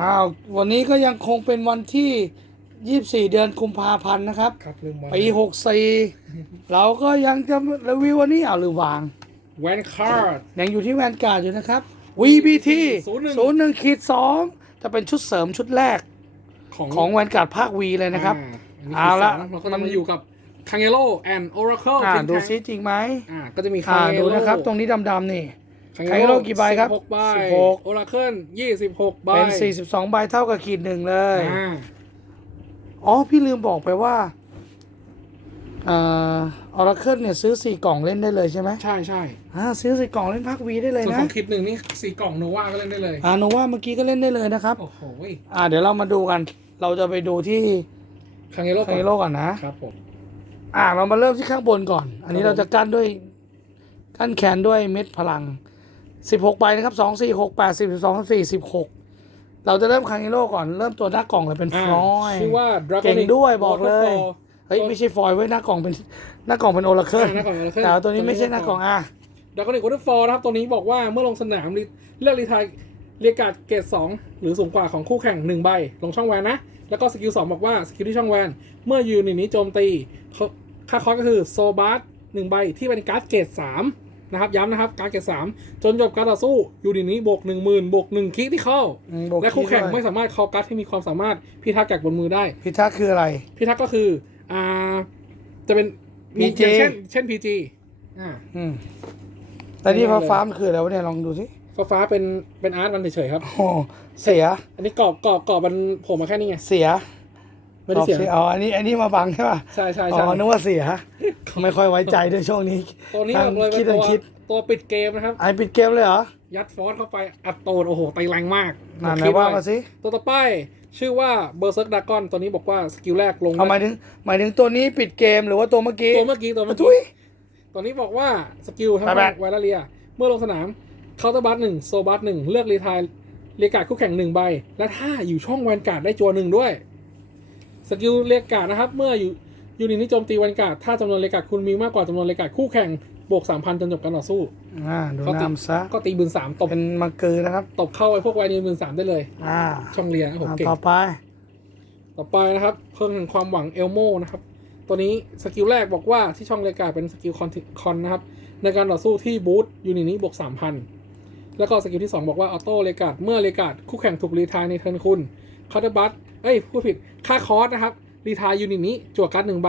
อ้าววันนี้ก็ยังคงเป็นวันที่24เดือนกุมภาพันธ์นะครับครับลืมวันปี64เราก็ยังจะรีวิววันนี้เอาหรือวางแวนคาร์ดยังอยู่ที่แวนการ์ดอยู่นะครับ VBT 01 01ขีด2จะเป็นชุดเสริมชุดแรกของของแวนการ์ดภาค V เลยนะครับอ่าเอาละเราก็จะมาอยู่กับคังเอโ o แอนด์ออราเคิลอ่าดูซิจริงไหมอ่าก็จะมีคัอ่างเอดูโ o นะครับ ตรงนี้ดำๆนี่ คัง Kangelo กี่ใบครับหกใบ16 โอราเคิลยี่สิบหกใบเป็น 42 ใบเท่ากับขีดหนึ่งเลย อ่าอ๋อ พี่ลืมบอกไปว่าอ่าออร์เคิลเนี่ยซื้อ 4 กล่องเล่นได้เลยใช่ไหมใช่ใช่อ่าซื้อ 4 กล่องเล่นภาค V ได้เลยส่วนนะของคลิปหนึ่งนี่สี่กล่องโนวาก็เล่นได้เลย อ่าโนว่าเมื่อกี้ก็เล่นได้เลยนะครับ โอ้โหอ่าเดี๋ยวเรามาดูกัน เราจะไปดูที่คังเอโ o ไคโลก่อนนะ ครับผม อ่าเรามาเริ่มที่ข้างบนก่อน อันนี้ครับ เราจะกั้นด้วย กั้นแขนด้วยเม็ดพลัง 16ใบนะครับ 2 4 6 8 10 12 4 16 เราจะเริ่มคังฮิโร่ก่อนเริ่มตัวหน้ากล่องเลยเป็นฟอ่าลอยชื่อว่าเก่ง Dragonic ด้วยบอกเลย Waterfall เฮ้ย ไม่ใช่ฟอยล์ไว้ยหน้ากล่องเป็นหน้ากล่องเป็นโอราเคิลอ่าหน้ากล่อง Oracle แต่ว่าตัวนี้ไม่ใช่หน้ากล่องอะ ดากอนิกวอเตอร์ฟอลนะครับ ตัวนี้บอกว่าเมื่อลงสนามเลือกรีไทายเรียกการ์ดเกรด2 หรือสูงกว่าของคู่แข่ง 1 ใบ ลงช่องแวนนะ แล้วก็สกิล 2 บอกว่า สกิลที่ช่องแวน เมื่อยูนิตนี้โจมตีเขาค่าคอสก็คือโซบาร์หนึ่งใบที่เป็นการ์ดเกรด3 นะครับย้ำนะครับการ์ดเกรด3จนจบการต่อสู้ยูนิตนี้บวก1 0,000บวก1คิที่เข้า อืมบวกและคู่แข่งคีย์ด้วยไม่สามารถคอการ์ดที่มีความสามารถพิทักษ์จากบนมือได้ พิทักษ์คืออะไร พิทักษ์ก็คืออ่าจะเป็นมี PG อย่างเช่นเช่น PG อ่าอืมแต่นี่ฟ้าฟ้ามันคืออะไรวะเนี่ยลองดูสิฟ้าฟ้าเป็นเป็นอาร์ตมันเฉยๆครับ โอ้เสีย อันนี้กรอบกรอบกรอบมันโผล่มาแค่นี้ไง เสีย ไม่ได้เสียตอบอ๋ออันนี้ อันนี้มาบังใช่ป่ะใช่ใช่อ๋ใช่อนึกว่าเสีย ไม่ค่อยไว้ใจด้วยช่วงนี้ ตัวนี้ทาบงอกเลยคิเป็ดนทางตัวคิด ตัวปิดเกมนะครับ ไอปิดเกมเลยเหรอยัดฟอสเข้าไปอัดโตดโอ้โหตีแรงมากอ่าไหนคิดว่าไมาสิตัวต่อไปชื่อว่าเบอร์เซิร์กดากอนตัวนี้บอกว่าสกิลแรกลงเอาหมายถึงหมายถึงตัวนี้ปิดเกมหรือว่าตัวเมื่อกี้ตัวเมื่อกี้ตัวเมื่อทุกี้ยตัวนี้บอกว่าสกิลทั้งไปแบหมกดไวลาเรีย เมื่อลงสนามเคาน์เตอร์บัสหนึ่งโซบัสหนึ่งเลือกรีทายเรียกการ์ดคู่แข่งหนึ่งใบ และถ้าอยู่ช่องแวนการ์ดได้จัวหนึ่งด้วย สกิลเรียกการ์ดนะครับ เมื่ออยู่ยูนิตนี้โจมตีแวนการ์ดถ้าจำนวนเรียกการ์ดคุณมีมากกว่าจำนวนเรียกการ์ดคู่แข่งบวกสามพันจนจบการต่อสู้อ่าดูก็ติดน้ำซะก็ตีบืนสามตบเป็นมังกือนะครับ ตบเข้าไอ้พวกแวนยืนบืนสามได้เลย อ่า ช่องเรียนโอ้โหอ่าเก่งต่อไป ต่อไปนะครับ เพิ่มแห่งความหวังเอลโมนะครับ ตัวนี้สกิลแรกบอกว่าที่ช่องเรียกการ์ดเป็นสกิลคอนคอนนะครับ ในการต่อสู้ที่บูทยูนิตนี้บวกสามพันแล้วก็สกิลที่ 2 บอกว่าออโต้เรียกการ์ดเมื่อเรียกการ์ดคู่แข่งถูกรีทายในเทิร์นคุณคาร์ดบัต เอ้ยพูดผิดค่าคอร์สนะครับรีทายยูนิตนี้จั่วการ์ดหนึ่งใบ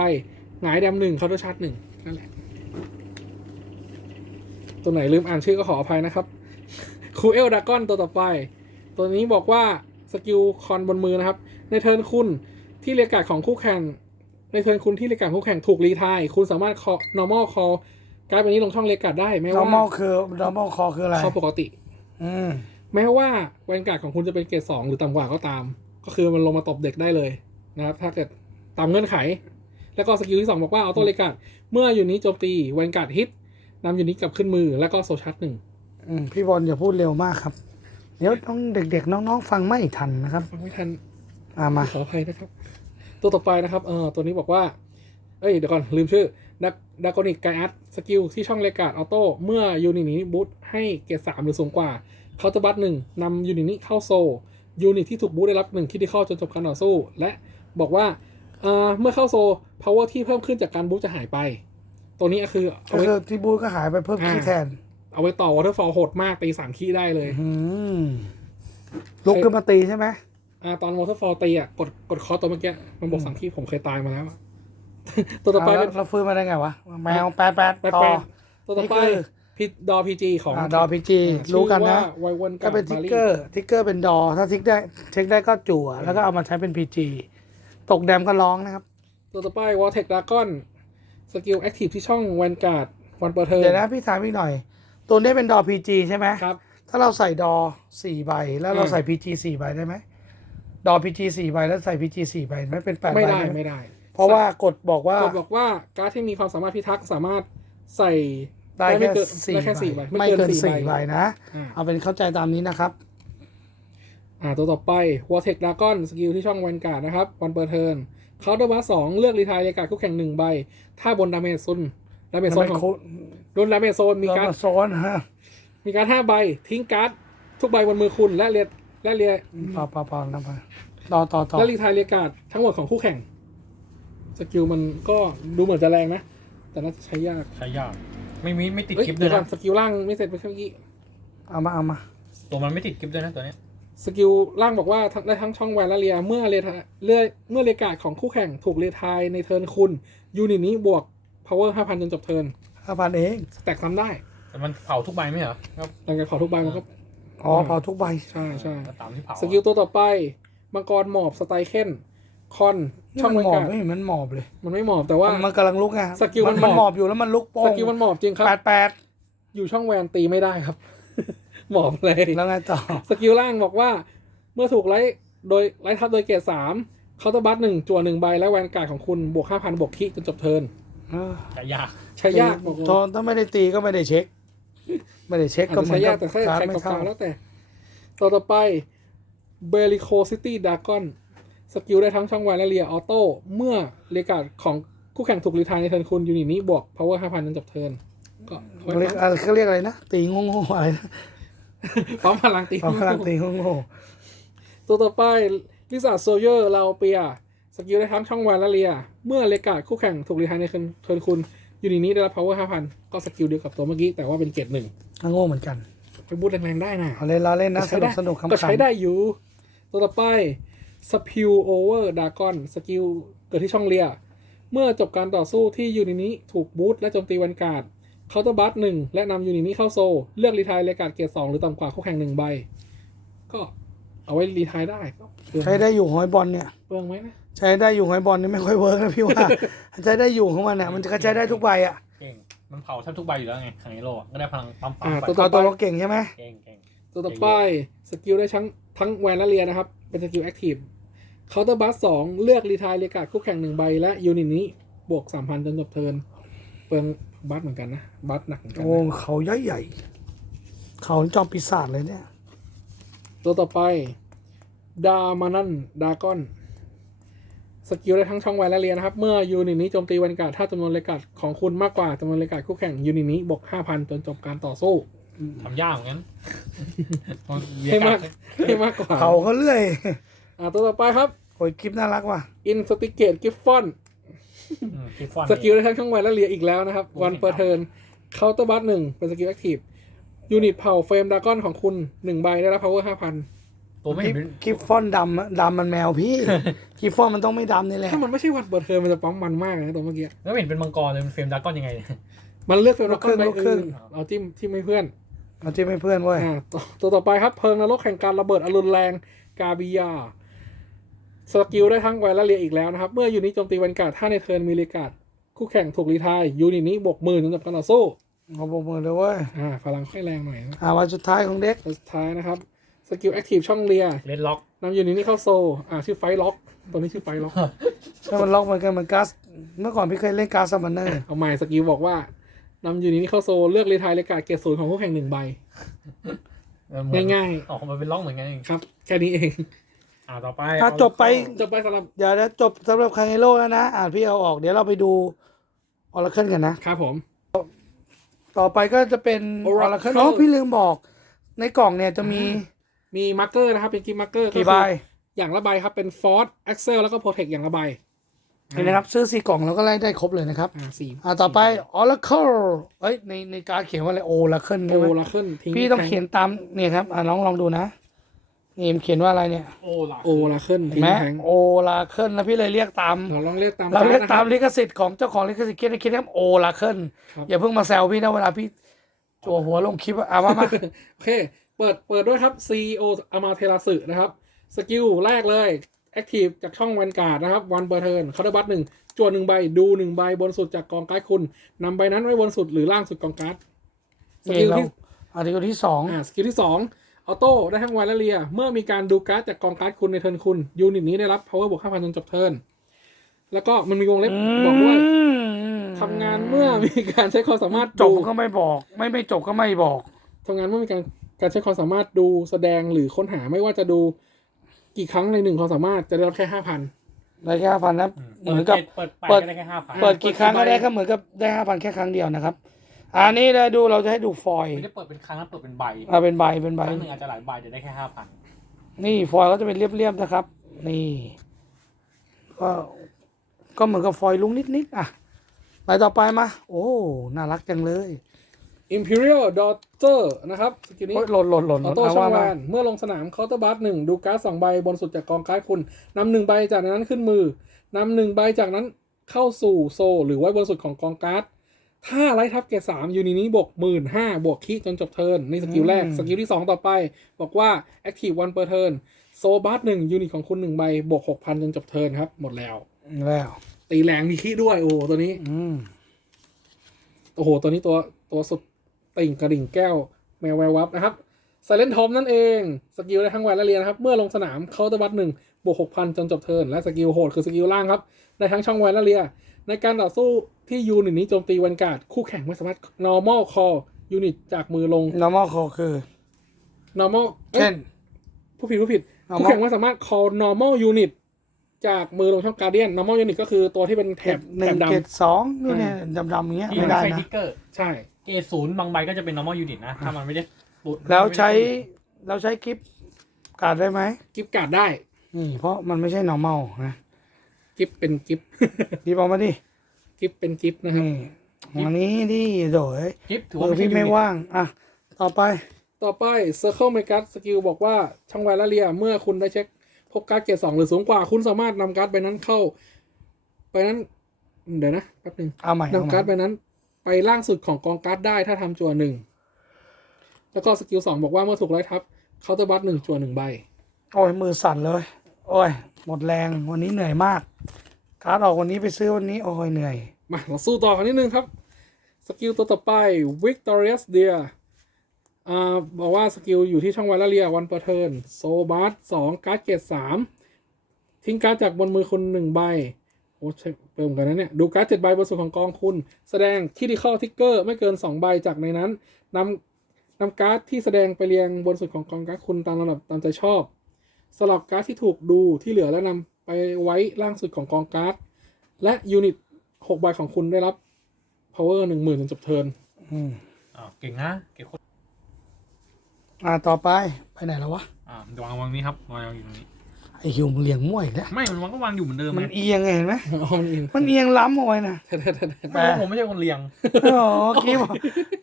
หงายแดมหนึ่งคาร์ดชาร์จหนึ่งนั่นแหละตัวไหนลืมอ่านชื่อก็ขออภัยนะครับคูเอลดากอนตัวต่อไป ตัวนี้บอกว่าสกิลคอนบนมือนะครับ ในเทิร์นคุณที่เรียกการ์ดของคู่แข่ง ในเทิร์นคุณที่เรียกการ์ดคู่แข่งถูกรีทาย คุณสามารถ call normal call การ์ดใบนี้ลงช่องเรียกการ์ดได้ไม่ว่า normal คือ normal call คืออะไรเข้าปกติ อืมแม้ว่าแวนการ์ดของคุณจะเป็นเกรดสองหรือต่ำกว่าก็ตาม ก็คือมันลงมาตบเด็กได้เลยนะครับ ถ้าเกิดตามเงื่อนไข แล้วก็สกิลที่สองบอกว่าออโต้เรียกการ์ดเมื่ออยู่นี้โจมตีแวนการ์ดฮิตนำอยู่นี้กลับขึ้นมือแล้วก็โซชาร์จหนึ่งอืมพี่บอลอย่าพูดเร็วมากครับ เดี๋ยวน้องเด็กๆ น้องๆ ฟังไม่ทันนะครับ ฟังไม่ทันอ่ามาขออภัยนะครับ ตัวต่อไปนะครับเออตัวนี้บอกว่า เอ้ยเดี๋ยวก่อนลืมชื่อดักดากอนิกไกอัสสกิลที่ช่องเลกาดออโต้เมื่อยูนิตนี้บูทให้เกรดสามหรือสูงกว่าเคาน์เตอร์บัตหนึ่งนำยูนิตนี้เข้าโซล ยูนิตที่ถูกบูทได้รับหนึ่งคิดที่เข้าจนจบการต่อสู้ และบอกว่าเอ่อเมื่อเข้าโซล power ที่เพิ่มขึ้นจากการบูทจะหายไป ตัวนี้ก็คือก็เอาไว้คือที่บูธก็หายไปเพิ่มขี้แทน เอาไว้ต่อ waterfall โหดมากตีสามขี้ได้เลยอืมลุกขึ้นมาตีใช่ไหมอ่าตอน waterfall ตีอะกดกดคอร์สตัวเมื่อกี้มันบอกสามขี้ผมเคยตายมาแล้วอะตัวต่อไปเอาเป็แล้วนเราฟื้นมาได้ไงวะแมวแปดแปดแปดต่อแปดตัวต่อไปนี่คือ พิดอพีจีของอ่าดอพีจีอ่ารู้กันนะชื่อว่าไววนก็เป็นทิกเกอร์ทิกเกอร์เป็นดอ ถ้าทิกได้เช็คได้ก็จั่ว แล้วก็เอามาใช้เป็นพีจีตกแดมก็ร้องนะครับ ตัวต่อไปวอลเทคดากอนสกิลแอคทีฟที่ช่องแวนการ์ดวันเปิดเทอร์เดี๋ยวนะพี่ถามอีกหน่อย ตัวนี้เป็นดอพีจีใช่ไหมครับ ถ้าเราใส่ดอสี่ใบ แล้วเราอ่าใส่พีจีสี่ใบได้ไหมดอพีจีสี่ใบแล้วใส่พีจีสี่ใบไม่เป็นแปดใบไม่ได้หไม่ได้ เพราะว่ากฎบอกว่ากฎบอกว่าการ์ดที่มีความสามารถพิทักษ์สามารถใส่ ได้ไม่แค่เกินสี่ได้แค่สี่ใบใบไม่เกินสี่ใบนะอ่าเอาเป็นเข้าใจตามนี้นะครับ อ่าตัวต่อไปวอลเทคดากอนสกิลที่ช่องแวนการ์ดนะครับวันเปิดเทิร์นเคาน์เตอร์บัสสองเลือกรีทายรายการคู่แข่งหนึ่งใบ ถ้าบนดาเมจโซนดาเมจโซนของโดนดาเมจโซนมีมีการการ์ดโซนฮะมีการดห้าใบทิ้งการ์ดทุกใบบนมือคุณและเรียและเรียเปล่าเปล่าเปล่านะไปต่อต่อต่อและรีไทายเรียกการ์ดทั้งหมดของคู่แข่งสกิลมันก็ดูเหมือนจะแรงนะ แต่น่าจะใช้ยากใช้ยาก ไม่มีไม่ติดเอ้ยกิฟต์ด้เดี๋วยยวก่อนนะสกิลล่างไม่เสร็จไปเมื่อกี้เอามาเอามา ตัวมันไม่ติดกิฟต์ด้วยนะตัวเนี้ยสกิลล่างบอกว่าทั้งได้ทั้งช่องแวนและเรียเมื่อเรียทายเลื่อยเมื่อเรียการ์ดของคู่แข่งถูกเรียทายในเทิร์นคุณ ยูนิตนี้บวก power 5,000 จนจบเทิร์นห้าพันเอง แตกซ้ำได้ แต่มันเผาทุกใบไหมเหรอครับหลังจากเผาทุกใบมันก็ อ๋อเผาทุกใบ ใช่ใช่ก็ตามที่เผาสกิลตัวต่อไป มังกรหมอบสไตล์เคน คอนนี่ช่องมัแวนนหมอบการ์ดไม่เห็นมันหมอบเลยมันไม่หมอบแต่ว่า มันกำลังลุกไงสกิลมันมันหหมมออบบอยู่แล้วมันลุกโป้สงกิลมันหมอบจริงครับ แปดแปดอยู่ช่องแวนตีไม่ได้ครับ หมอบเลย แล้วไงต่อสกิลล่างบอกว่า เมื่อถูกไล่โดยไล่ทับโดยเกรดสามเคาน์เตอร์บัสหนึ่งจั่วหนึ่งใบและแวนการ์ดของคุณบวกห้าพันบวกคิจนจบเทิร์นเออใช้ยากใช้ยากบอกเลยโทนถ้าไม่ได้ตีก็ไม่ได้เช็ค ไม่ได้เช็คอาจก็จะเหมือใช้นยากักบแต่แค่การใครไม่กับเข้ากาวแล้วแต่ ต่อต่อไปเบริโคซิตี้ดากอน สกิลได้ทั้งช่องแวนและเรียออโต้เมื่อเรียการ์ดของคู่แข่งถูกรีไทายในเทิร์นคุณยูนิตนี้บวก power ห้าพันจนจบเทิร์นก็เขาเรียกอะไรเขาเรียกอะไรนะ ตีงงๆอะไรนะพร้อมพลังตีเอาพลังตีงงตัวต่อไปลิซ่าโซเยอร์ลาเปียสกิลได้ทั้งช่องแวนและเรีย เมื่อเรียการ์ดคู่แข่งถูกรีไทายในเทิร์นคุณยูนิตนี้ได้รับ power ห้าพันก็สกิลเดียวกับตัวเมื่อกี้แต่ว่าเป็นเกรดหนึ่งๆโง่เหมือนกันไปบูทแรงๆได้นะเอาเล่นล้อเล่นนะสใช้นุได้กสนุกคำก็ๆใช้ได้อยู่ ตัวต่อไป สพิวโอเวอร์ดากอนสกิลเกิดที่ช่องเรีย เมื่อจบการต่อสู้ที่ยูนิตนี้ถูกบูทและโจมตีวันการ์ดเคาน์เตอร์บัสหนึ่งและนำยูนิตนี้เข้าโซลเลือกรีไทายเรียการ์ดเกรดสองหรือต่ำกว่าคู่แข่งหนึ่งใบ ก็เอาไว้รีไทายได้ก็เปลืองใช้ได้อยู่หอยบอลเนี่ย เปลืองไหมนะ ใช้ได้อยู่หอยบอลนี่ไม่ค่อยเวิร์กนะพี่ว่า ใช้ได้อยู่ของมันเนี่ยมันจะใช้ได้ทุกใบอะเก่งมันเผาแทบทุกใบอยู่แล้วไงคังเอโร่ก็ได้พลังปั๊มปั๊มอ่าไปตัวตัวตัวเราเก่งใช่ไหมเก่งเก่ง ตัวต่อไปสกิลได้ทั้งทั้งแวนและเรียนะครับ เป็นสกิลแอคทีฟเคาน์เตอร์บัสสองเลือกรีไทายเรียการ์ดคู่แข่งหนึ่งใบและยูนิตนี้บวกสามพันจนจบเทิร์นเปลืองบัสเหมือนกันนะ บัสหนักเหมือนกันโอ้นะเขาใหญ่ใหญ่ๆเขาจอมปีศาจเลยเนี่ย ตัวต่อไป ดามานันดากอน สกิลได้ทั้งช่องแวนและเรียนะครับ เมื่อยูนิตนี้โจมตีวันการ์ดถ้าจำนวนเรการ์ดของคุณมากกว่าจำนวนเรการ์ดคู่แข่งยูนิตนี้บวกห้าพันจนจบการต่อสู้ ทำยากเหมือนกันให้มากให้มากกว่าเขาเขาเลื่อย อ่าตัวต่อไปครับโอ้ยคลิปน่ารักว่ะอินสติเกตกิฟฟอนอืมกิฟฟอนสกิลได้ทั้งช่องแวนและเรียอีกแล้วนะครับโอ้วันเห็นเปอร์เทิร์นเคาน์เตอร์บัสหนึ่งเป็นสกิลแอคทีฟยูนิตเผาเฟรมดากอนของคุณหนึ่งใบได้รับ power ห้าพันตัวไม่คลิเห็ปนเป็นคลิปฟอนต์ดำอะดำมันแมวพี่คลิปฟอนต์มันต้องไม่ดำนี่แหละถ้ามันไม่ใช่วันเปิดเทอมมันจะปั๊มมันมากนะตัวเมื่อกี้แล้วไม่เห็นเป็นมังกรเลยมันเฟรมดราก้อนยังไงเนี่ยมันเลือกเฟรมดากอนใบลูกครึ่อื่งนเอาจิ้มที่ไม่เพื่อน มันจะไม่เพื่อนเว้ยอ่าตัวตัวต่อไปครับเพลิงนรกแห่งการระเบิดอรุณแรงกาบิยาสกิลได้ทั้งแวนและเรียอีกแล้วนะครับ เมื่อยูนิตโจมตีวันการ์ดถ้าในเทิร์นมีเรียการ์ดคู่แข่งถูกรีไทายยูนิตนี้บวกหมื่นจนจบการต่อสู้เอาบอกมือเลยเว้ยอ่าพลังค่อยแรงหน่อยนะอ่าวันสุดท้ายของเด็กตัวสุดท้ายนะครับสกิลแอคทีฟช่องเรียเลดล็อกนำยูนิตนี้เข้าโซลอ่าชื่อไฟล็อกตัวนี้ชื่อไฟล็อกถ้ามันล็อกเหมือนกันเหมือนกัสเมื่อก่อนพี่เคยเล่นกัสซัมบันเนอร์เอาใหม่สกิลบอกว่า นำยูนิตนี้เข้าโซลเลือกรีไทายเรียการ์ดเกรดศูนย์ของคู่แข่งหนึ่งใบเออเหมือนง่ายออกมาเป็นล็อกเหมือนกันเองๆครับ แค่นี้เอง อ่าต่อไปถ้าจบไปจบไปสำหรับเดี๋ยวนะจบสำหรับคางเอโร่แล้วนะ อ่านพี่เอาออกเดี๋ยวเราไปดูออร์เคิลกันนะครับผม ต่อไปก็จะเป็นอ Oracle อร์เคิลอ๋อพี่ลืมบอก ในกล่องเนี่ยจะมีมีมาร์กเกอร์นะครับเป็นกิฟต์มาร์กเกอร์กี่ใบอย่างละใบครับเป็นฟอร์ a อ x เซลแล้วก็โปรเทคอย่างละใบ นี่นะครับ ซื้อสี่กล่องแล้วก็ไล่ได้ครบเลยนะครับ อ่าสี่อ่าต่อไปออร์เคิลเอ้ยในในการดเขียนว่าอะไรโอร์เคิลโอใช่ไหมลาขึ้นทิ้งพี่ต้องเขียนตามเนี่ยครับอ่าน้องลองดูนะนี่มันเขียนว่าอะไรเนี่ยโอ้ล่ะโอลาขึ้นเห็นทิ้งไหมแทงโอลาเคิลนะพี่เลยเรียกตาม เราลองเรียกตามเราเรียกนะคตามบลิขสิทธิ์ของเจ้าของลิขสิทธิ์คิดให้คิดให้โอลาเคิลครับอย่าเพิ่งมาแซวพี่นะเวลาพี่จั่วหัวลงคลิปอะเอามามา โอเค เปิดเปิดด้วยครับ CEO อามาเทราสึนะครับ สกิลแรกเลย แอคทีฟจากช่องวันการ์ดนะครับวันเบอร์เทิร์นคาร์ดบัตหนึ่งจวนหนึ่งใบดูหนึ่งใบบนสุดจากกองการ์ดคุณนำใบนั้นไว้บนสุดหรือล่างสุดกองการ์ดสนี่กิลเราที่อาร์ติเคิลที่สองอ่าสกิลที่สองออโต้ได้ทั้งวันและเรีย เมื่อมีการดูการ์ดจากกองการ์ดคุณในเทิร์นคุณยูนิตนี้ได้รับ power บวก5,000จนจบเทิร์นแล้วก็มันมีวงเล็บบอกด้วยทำงานเมื่อมีการใช้ความสามารถจบดูก็ไม่บอก ไม่ไม่จบก็ไม่บอกทำงานเมื่อมีการการใช้ความสามารถดูแสดงหรือค้นหาไม่ว่าจะดู กี่ครั้งในหนึ่งความสามารถจะได้รับแค่ห้าพัน ได้แค่ห้าพันนะอืมเหมือนกับเปิดแปดเปิดก็ได้แค่ห้าพันเปิดกี่ครั้งก็ได้ก็เหมือนกับได้ห้าพันแค่ครั้งเดียวนะครับ อันนี้เลยดูเราจะให้ดูฟอยล์ไม่ได้เปิดเป็นครั้งแล้วเปิดเป็นใบอ่าเป็นใบเป็นคใบรั้งหนึ่งอาจจะหลายใบจะได้แค่ห้าพันนี่ฟอยล์ก็จะเป็นเรียบๆนะครับ นี่ก็ก็เหมือนกับฟอยล์ลุงนิดๆอะไปต่อไปมา โอ้ น่ารักจังเลย Imperial Daughter นะครับสกิลนี้โอ้ยหล่นหล่นหล่นออโต้เอาช่อว่างมาแวนเมื่อลงสนามเคาน์เตอร์บัสหนึ่งดูการ์ดสองใบบนสุดจากกองการ์ดคุณนำหนึ่งใบจากนั้นขึ้นมือนำหนึ่งใบจากนั้นเข้าสู่โซลหรือไว้บนสุดของกองการ์ดถ้าไล่ทับเกรดสามยูนินี้บวกหมื่นห้าบวกคีจนจบเทิร์นนี่สกิลแรก สกิลที่สองต่อไป บอกว่า Active one per turn โซบัสหนึ่งยูนิตของคุณหนึ่งใบบวกหกพันจนจบเทิร์นครับ หมดแล้ว แล้ว ตีแรงมีคีด้วยโอ้โหตัวนี้อืมโอ้โห ตัวนี้ตัวตัวสุด ติ่งกระดิ่งแก้วแมวแวววับนะครับ s ซเลนทอมนั่นเอง สกิลได้ทั้งแวนและเรียนนะครับ เมื่อลงสนามเคาน์เตอร์บัตหนึ่งบวกหกพันจนจบเทิร์นและสกิลโหดคือสกิลล่างครับได้ทั้งช่องแวนและเรีย ในการต่อสู้ที่ยูนิตนี้โจมตีวันการ์ดคู่แข่งไม่สามารถ normal call ยูนิตจากมือลง normal call คือ normal เอ้ยเช่นผู้ผิดผู้ผิด normal คู่แข่งไม่สามารถ call normal unit จากมือลงช่องการเดียน normal unit ก็คือตัวที่เป็นแถบหนึ่แถงบดเกตสองนี่เนี่ยดำๆอย่างเงี้ยที่ไม่ไม่ได้ใช่นะทิกเกอร์ำใช่ เกรดศูนย์บางใบก็จะเป็น normal unit นะ ถ้ามันไม่ได้ปุ๊บแล้วใช้เราใช้กิฟต์การ์ดได้ไหมกิฟต์การ์ดได้นี่เพราะมันไม่ใช่ normal นะกิฟต์เป็นกิฟต์ดีบอกมาดิกิฟต์เป็นกิฟต์นะครับ นี่วันนี้ดิโดยกิฟถือเอว่าอไม่ใช่ พี่ไม่ unit ว่าง อะ ต่อไป ต่อไป Circle m e g a สกิลบอกว่าช่องแวนและเรีย เมื่อคุณได้เช็คพบการ์ดเกรดสองหรือสูงกว่า คุณสามารถนำการ์ดใบนั้นเข้า ไปนั้น เดี๋ยวนะแป๊บหนึ่งเอาใหม่เอานำใหการ์ม่ดใบนั้น ไปล่างสุดของกองการ์ดได้ถ้าทำจั่วหนึ่งแล้วก็สกิลสองบอกว่าเมื่อถูกไล่ทับเคาน์เตอร์บัตหนึ่งจั่วหนึ่งใบ โอ้ยมือสั่นเลย โอ้ย หมดแรงวันนี้เหนื่อยมาก การ์ดออกวันนี้ไปซื้อวันนี้ โอ้ยเหนื่อย มาเราสู้ต่อกันนิดนึงครับ สกิลตัวต่อไป Victorious Deer อ่าบอกว่าสกิลอยู่ที่ช่องวันละเรียวันเปอร์เทิร์นโซบัสสองการ์ดเกรดสามทิ้งการ์ดจากบนมือคุณหนึ่งใบโอ้ใช่ เติมกันนะเนี่ย ดูการ์ดเจ็ดใบบนส่วนของกองคุณ แสดงคิดิคอลทิกเกอร์ไม่เกินสองใบจากในนั้นนำนำการ์ดที่แสดงไปเรียงบนสุดของกองการ์ดคุณตามลำดับตามใจชอบ สลับการ์ดที่ถูกดูที่เหลือแล้วนำไปไว้ล่างสุดของกองการ์ดและยูนิตหกใบของคุณได้รับ power หนึ่งหมื่นจนจบเทิร์นอืมอ้าวเก่งนะเก่งโคตรอะต่อไปไปไหนแล้ววะอ่ามันวางวางนี้ครับวางอยู่ตรงนี้ ไอฮิวมันเลียงมั่วอีกแล้วไม่มันวางก็วางอยู่เหมือนเดิมมันไงเอียงไงเห็นไหมอ๋อมันอินมันเอียงล้ำเอาไว้นะเท่ๆๆไม่ผมไม่ใช่คนเลี้ยงอ๋อคิดว่า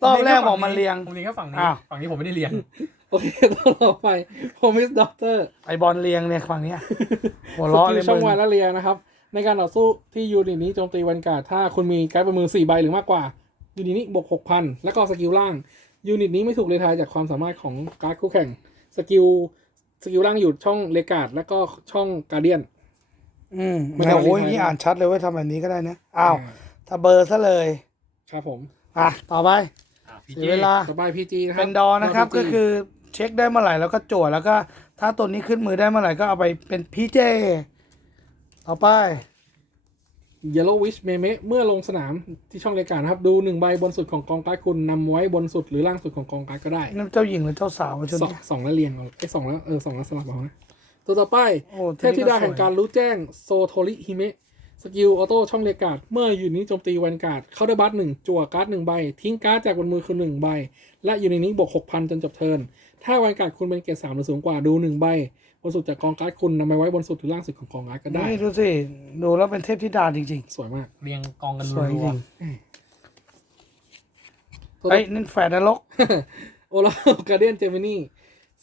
รอบแรกบอกมันเลียง ผมเลี้ยงแค่ฝั่งนี้อ้าว ฝั่งนี้ผมไม่ได้เลี้ยงๆโอเคต่อไป Promise Doctor ไอบอลเลียงเนี่ยฝั่งเนี้ยหัวสล้อกิเลลยช่องมึงวันและเรียนะครับ ในการต่อสู้ที่ยูนิตนี้โจมตีวันการ์ดถ้าคุณมีการ์ดประมือสี่ใบหรือมากกว่า ยูนิตนี้บวกหกพันแล้วก็สกิลล่าง ยูนิตนี้ไม่ถูกเลยทายจากความสามารถของการ์ดคู่แข่ง สกิล สกิลล่างอยู่ช่องเลกาดแล้วก็ช่องการเดียน อืมไม่แล้ต้องโอ้ยรีบนี่ให้อ่านชัดเลยว่าทำแบบนี้ก็ได้นะอ้าวถ้าเบอร์ซะเลยครับผมอะต่อไปอ่าพี่เสีเจยเวลาต่อไปพีจีนะครัเป็นดอนะครับด PG ก็คือเช็คได้เมื่อไหร่แล้วก็จั่วแล้วก็ ถ้าตัวนี้ขึ้นมือได้เมื่อไหร่ก็เอาไปเป็นพีเจต่อไป Yellow Wish เมเมเมื่อลงสนามที่ช่องรายการนะครับ ดูหนึ่งใบบนสุดของกองการ์ดคุณนำไว้บนสุดหรือล่างสุดของกองการ์ดก็ได้นั่นเจ้าหญิงหรือเจ้าสาววะชุดสองนี้สองแล้วเรียงเอาไอ้ยสองแล้วเออสองแล้วสลับเอานะตัวต่อไปโอ้เทพธิดาแห่งการรู้แจ้งโซโทริฮิเมะสกิลออโต้ช่องเรยกการ์ดเมื่ออยู่นี้โจมตีแวนการ์ดเข้าได้บัตหนึ่งจั่วการ์ดหนึ่งใบ ทิ้งการ์ดจากบนมือคุณหนึ่งใบ และอยู่ในนี้บวกหกพันจนจบเทิร์นถ้าแวนการ์ดคุณเป็นเกรดสามหรือสูงกว่าดูหนึ่งใบ บนสุดจากกองการ์ดคุณนำไปไว้บนสุดหรือล่างสุดของกองการ์ดก็ได้ นี่ดูสิ ดูแล้วเป็นเทพธิดาจริง สวยมากเรียงกองกันๆ สรัวยจวริงตัวเฮ้ยนั่นแฝดนรกโอลาการเดียนเจมินี่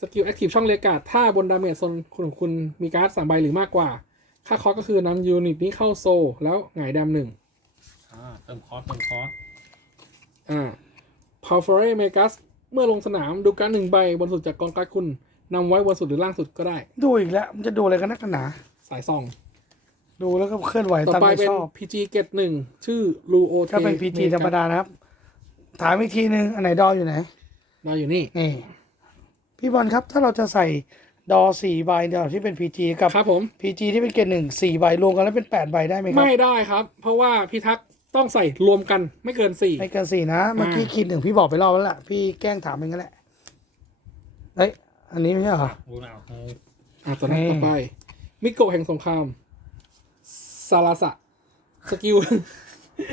สกิลแอคทีฟช่องเลกาดถ้าบนดาเมจโซนคุณของคุณมีการ์ดสามใบหรือมากกว่า ค่าคอสก็คือนำยูนิตนี้เข้าโซลแล้วหงายดำหนึ่งๆอ่าเติมคอร์สเติมคอร์สอ่าพาวเฟอร์เมกัส เมื่อลงสนามดูการ์ดหนึ่งใบบนสุดจากกองการ์ดคุณ นำไว้บนสุดหรือล่างสุดก็ได้ ดูอีกแล้ว มันจะดูอะไรกันนักกันหนา สายซอง ดูแล้วก็เคลื่อนไหวต่อตามไปใจเป็น ชอบ PG เกตหนึ่งชื่อลูโอเทถ้าเป็นพีจีธรรมดานะครับ ถามอีกทีนึงอันไหนดออยู่ไหน เราอยู่นี่ นี่ พี่บอลครับ ถ้าเราจะใส่ดอสี่ใบเดียวที่เป็นพีจีกับครับผม พีจีที่เป็นเกรดหนึ่งสี่ใบรวมกันแล้วเป็นแปดใบได้ไหมครับ ไม่ได้ครับ เพราะว่าพี่ทักษ์ต้องใส่รวมกันไม่เกินสี่ ไม่เกินสี่นะ เมื่อกี้คิดหนึ่งพี่บอกไปรอบแล้วแหละพี่แกล้งถามเองก็แหละ เฮ้ย อันนี้ไม่ใช่เหรอรู้นะเอาอะตัวนั้นนี่ต่อไป มิโกะแห่งสงครามซาลาสะ สกิล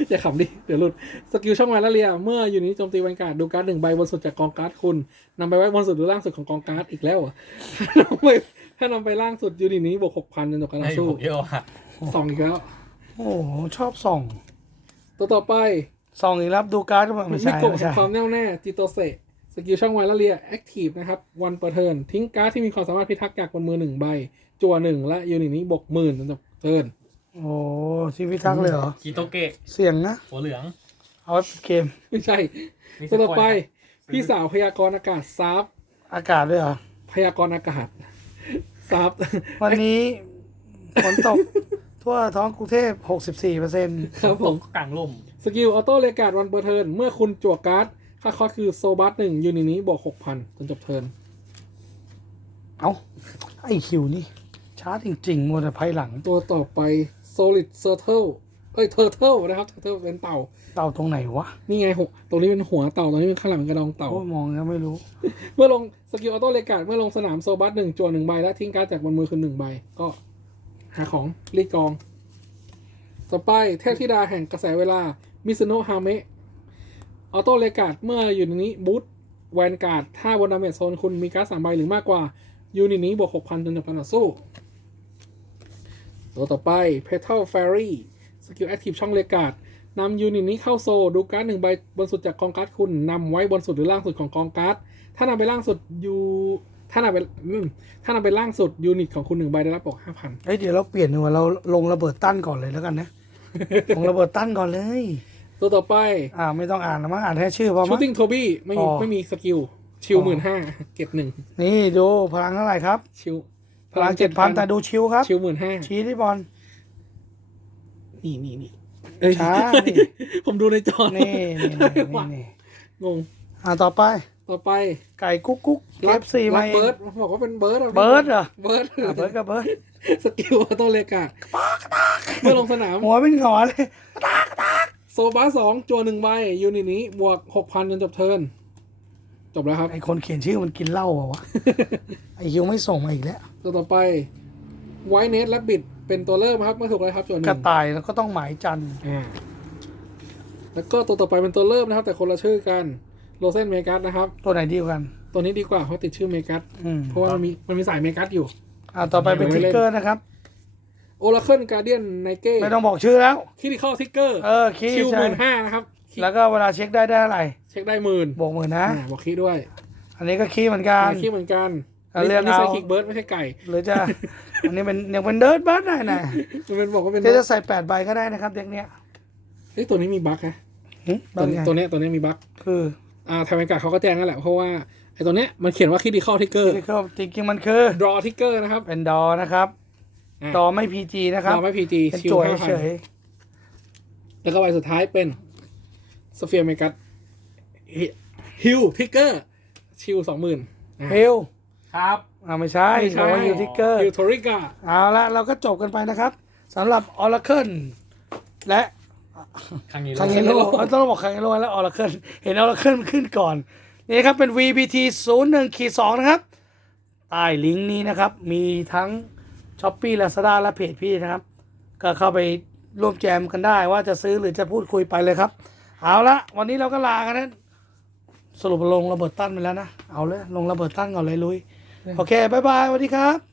อย่าขำดิ เดี๋ยวหลุด สกิลช่องวันละเรีย เมื่ออยู่นี้โจมตีแวนการ์ดดูการ์ดหนึ่งใบบนสุดจากกองการ์ดคุณนำไปไว้บนสุดหรือล่างสุดของกองการ์ดอีกแล้วเหรอะนำไปถ้านำไปล่างสุดยูนิตนี้บวกหกพันจนจบการต่ไอ้อสู้ผมเยอะว่ะสองอีกแล้ว โอ้โหชอบส่อง ตัวต่อไปส่องอีกแล้วดูการ์ดก็ไม่มิใช่โกะไม่แห่งใช่ความแน่วแน่จิโตเซ สกิลช่องไวและเรียแอคทีฟนะครับวันเปอร์เทิร์นทิ้งการ์ดที่มีความสามารถพิทักษ์จากบนมือหนึ่งใบ จั่วหนึ่งและยูนิตนี้บวกหมื่นจนจบเทิร์นโอ้ที่พิทักษ์เลยเหรอกีโตเกะเสียงนะ หัวเหลือง เอาไว้เกม ไม่ใช่นี่ตัวต่อไปซื้พี่สาวพยากรณ์อากาศซาบอากาศด้วยเหรอ พยากรณ์อากาศซาบวันนี้ฝนตก ทั่วท้องกรุงเทพ 64เปอร์เซ็นต์ครับผม กลางร่มสกิลออโต้เลกาดวันเปอร์เทิร์นเมื่อคุณจั่วการ์ด ค่าคอสคือโซบัสหนึ่งยูนิตนี้บวกหกพันจนจบเทิร์นเอ้าไอคิวนี่ช้าจริงๆมัวแต่ภายหลัง ตัวต่อไป Solid Turtle เอ้ย Turtle นะครับ Turtle เป็นเต่า เต่าตรงไหนวะ นี่ไงหกตรงนี้เป็นหัวเต่าตรงนี้เป็นข้างหลังเป็นกระดองเต่า โอ้มองแล้วไม่รู้ เมื่อลงสกิลออโต้เลกาดเมื่อลงสนามโซบัสหนึ่งจั่วหนึ่งใบและทิ้งการ์ดจากบนมือคือหนึ่งใบ ก็หาของรีดกอง ต่อไปเทพธิดาแห่งกระแสเวลามิซโนะฮาเมะ ออโต้เลกาดเมื่ออยู่ในนี้บูทแวนการ์ดถ้าบนดาเมจโซนคุณมีการ์ดสามใบหรือมากกว่า ยูนิตนี้บวกหกพันจนจบการต่อสู้ ตัวต่อไป Petal Fairy สกิลแอคทีฟช่องเลกาดนำยูนิตนี้เข้าโซลดูการ์ดหนึ่งใบบนสุดจากกองการ์ดคุณนำไว้บนสุดหรือล่างสุดของกองการ์ดถ้านำไปล่างสุดยูถ้านำไปถ้านำไปล่างสุดยูนิตของคุณหนึ่งใบได้รับบวกห้าพันเฮ้ยเดี๋ยวเราเปลี่ยนดีกว่าเราลงระเบิดตั้นก่อนเลยแล้วกันนะ ลงระเบิดตั้นก่อนเลย ตัวต่อไปอ่าไม่ต้องอ่านนะมั้งอ่านแค่ชื่อพอชูมั้งติ้งโทบี้ไม่มีอ๋อไม่มีสกิล ชิวอ๋หมื่นอห้าเก็บหนึ่งนี่ดูพลังเท่าไหร่ครับ ชิวพลังเจ็ดพันแต่ดูชิวครับ ชิวหมื่นห้าชี้ที่บอล นี่นี่นี่เอ้ยช้านี่ผมดูในจอนี่นี่นี่นี่นี่งง อ่าต่อไป ต่อไปไก่กุ๊กกุ๊กเคฟซีมาเอเบิร์งดบอกว่าเป็นเบิร์ดเบิร์ดเหรอเบิร์ดอะเบิร์ดกับเบิร์ดสกิลต้องเลกาเมื่อลงสนามหัวเป็นหงอนเลยโซ บาสองจัวหนึ่งใบยูนิตนี้บวกหกพันจนจบเทิร์นจบแล้วครับ ไอคนเขียนชื่อมันกินเหล้าเหรอวะ ไอคิวไม่ส่งมาอีกแล้ว ตัวต่อไปไวเนสและบิดเป็นตัวเริ่มครับเมื่อถูกเลยครับจวนหกนึ่ระงต่ายแล้วก็ต้องหมายจันทร์อ่าแล้วก็ตัวต่อไปเป็นตัวเริ่มนะครับ แต่คนละชื่อกันโรเซนเมกัสนะครับ ตัวไหนดีกว่ากัน ตัวนี้ดีกว่าเพราะติดชื่อเมกัสอืมเพราะว่ามันมีมันมีสายเมกัสอยู่ อ่าต่อไปเป็นทิกเกอร์นะครับ โอราเคิลการเดียนไนเก้ไม่ต้องบอกชื่อแล้ว คิดิคอลทิกเกอร์เออคีย์ชิวหใช่มื่นห้านะครับคิดแล้วก็เวลาเช็คได้ได้เท่าไหร่เช็คได้หมื่นบวกหมื่นนะ อ่าบอกคิดด้วยอันนี้ก็คีย์เหมือนกัน คิดเหมือนกันอะเลือกนี้ใช้เอาคิกเบิร์ดไม่ใช่ไก่ หรือจะ อันนี้เป็นยังเป็นเดิร์ดบัสได้นะมันเป็นบอกว่าเป็นจะจะใส่แปดใบก็ได้นะครับเด็กเนี้ยเฮ้ยตัวนี้มีบั๊กนะหึตัวนี้ไงตัวเนี้ยตัวเนี้ยมีบั๊กคืออ่าทางอากาศเขาก็แจ้งนั่นแหละเพราะว่าไอ้ตัวเนี้ยมันเขียนว่าคิดิคอลทิกเกอร์ที่เขาจริงๆมันคือ ดรอทิกเกอร์นะครับ เป็นดอนะครับอ่ะดอไม่พีจีนะครับเราไม่พีจีเป็นชิวจวยห้าพันเฉยแล้วก็ใบสุดท้ายเป็นสเฟียร์เมกัสฮิวทิกเกอร์ชิวสองหมื่นเฮลครับ อ่าไม่ใช่ไม่ใช่ บอกว่ายูทิกเกอร์ฮิวทอริกาเอาละเราก็จบกันไปนะครับสำหรับ Oracle และครั้งนี้คังเอเราโร่ต้องบอกคังเอโร่แล้ว Oracle เห็น Oracle มันขึ้นก่อน นี่ครับเป็น VBT 0 1ขีด2นะครับใต้ลิงก์นี้นะครับ มีทั้ง s h o p e e Lazada และเพจพี่นะครับ ก็เข้าไปร่วมแจมกันได้ว่าจะซื้อหรือจะพูดคุยไปเลยครับ เอาละวันนี้เราก็ลากันนะสรุปลงระเบิดตั้นไปแล้วนะ เอาเลยลงระเบิดตั้นก่อนเลยลุย โอเคบ๊ายบายสวัสดีครับ